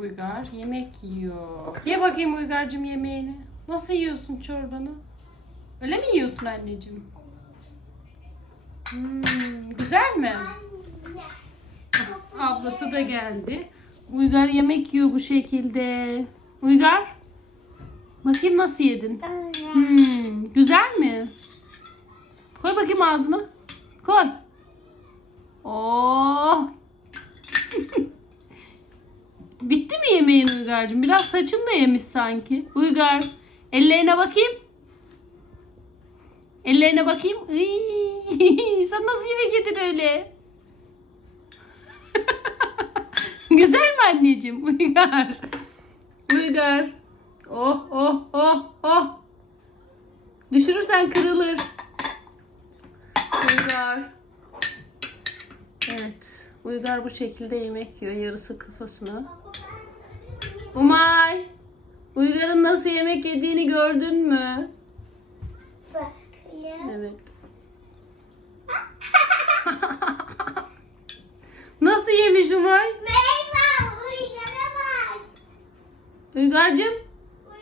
Uygar yemek yiyor. Ye bakayım Uygar'cığım yemeğini. Nasıl yiyorsun çorbanı? Öyle mi yiyorsun anneciğim? Hmm, güzel mi? Ablası da geldi. Uygar yemek yiyor bu şekilde. Uygar. Bakayım nasıl yedin? Hmm, güzel mi? Koy bakayım ağzına. Koy. Oh. Bitti mi yemeğin Uygar'cığım? Biraz saçın da yemiş sanki. Uygar. Ellerine bakayım. Ellerine bakayım. Iy, sen nasıl yemek yedin öyle? Güzel mi anneciğim? Uygar. Uygar. Oh oh oh oh. Düşürürsen kırılır. Uygar. Evet. Uygar bu şekilde yemek yiyor. Yarısı kafasına. Umay. Uygar'ın nasıl yemek yediğini gördün mü? Bakayım. Evet. nasıl yemiş Umay? Meyve uygana bak. Uygar'cığım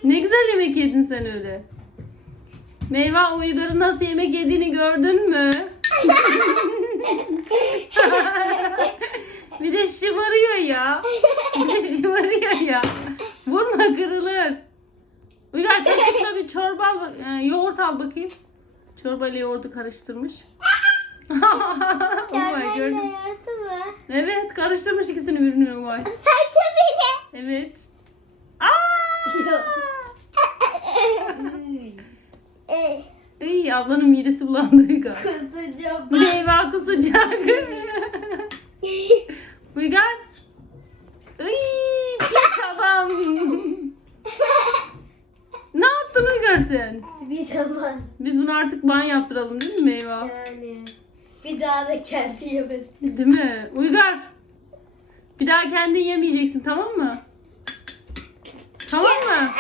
ne güzel yemek yedin sen öyle. Meyva Uygar'ın nasıl yemek yediğini gördün mü? bir de şımarıyor ya. Bir de şımarıyor ya. Vurma kırılır. Uygar kaşıkla bir çorba, e, yoğurt al bakayım. Çorba ile yoğurdu karıştırmış. Umay gördün. mü? yaptı mı? Evet karıştırmış ikisini birbirine Umay. Saçı bile. Evet. Aa! Ey ablanın midesi bulandı Uygar. Kusacağım. Meyve kusacak. Uygar. Ay, pis adam. ne sen? Bir zaman Biz bunu artık ban yaptıralım değil mi Meyve? yani bir daha da kendi yemesin. Değil mi? Uygar. Bir daha kendin yemeyeceksin tamam mı? Tamam mı?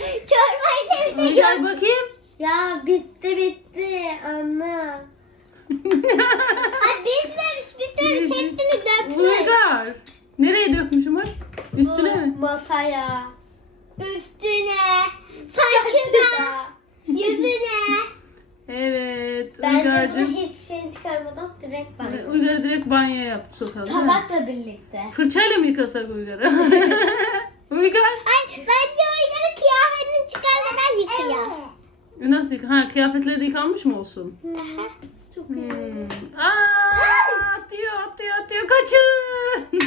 Çorbayla bir de Uygar bakayım. Ya bitti bitti anla. Ay bitmemiş bitmemiş hepsini dökmüş. Uygar. Nereye dökmüşüm o? Üstüne mi? Masaya. Üstüne. Saçına. yüzüne. Evet. Bence bunu Uygar'cığım. hiçbir şeyini çıkarmadan direkt bak. Uygar'ı direkt banyoya yaptı sokalım. Tabakla birlikte. Fırçayla mı yıkasak Uygar'ı? Uygar. Ay bence Uygar'ı kıyafetini çıkarmadan yıkıyor. Nasıl yıka? Ha kıyafetleri de yıkanmış mı olsun? Aha, Çok Hmm. iyi. Aa, atıyor atıyor atıyor kaçın.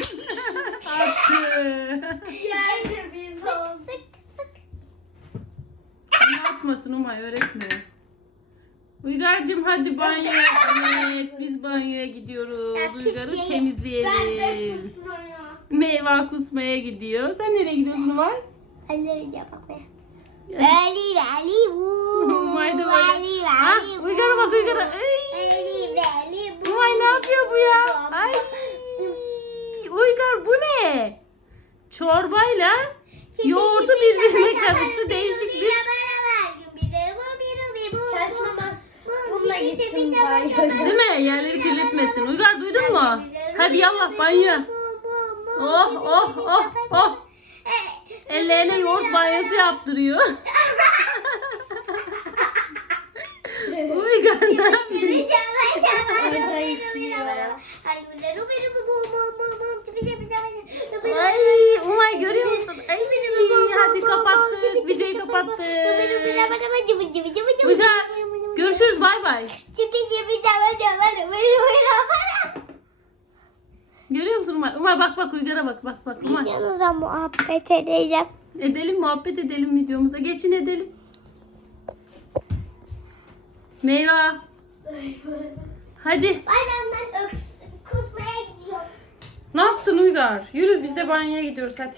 Attı. Yerde sık. Ne yapmasın Umay öğretme. Uygar'cığım hadi banyoya. Evet biz banyoya gidiyoruz. Ya, Uygar'ı yerim. temizleyelim. Ben de kusmaya. Meyve kusmaya gidiyor. Sen nereye gidiyorsun Umay? Anne video bakmaya. Veli veli bu. Umay da veli bu. Uygar'a bak Uygar'a. Ay. Veli veli bu. Umay ne yapıyor bu ya? Ay. Uygar bu ne? Çorbayla yoğurdu birbirine karıştı. Değişik bir Bununla gitsin banyoya. Değil mi? Yerleri kirletmesin. Uygar duydun mu? Hadi yallah banyo. Oh oh oh oh. Ellerine yoğurt banyosu yaptırıyor. Uygar ne yapıyor? Orada yıkıyor. Ay Umay görüyor musun? Ay hadi kapattık. Videoyu kapattık. Uygar görüşürüz bay bay. Görüyor musun Umay? Umay bak bak Uygar'a bak bak bak Umay. Videonuza muhabbet edeceğim. Edelim muhabbet edelim videomuza. Geçin edelim. Meyve. Hadi. Ay ben ben öks- kusmaya gidiyorum. Ne yaptın Uygar? Yürü biz de banyoya gidiyoruz hadi.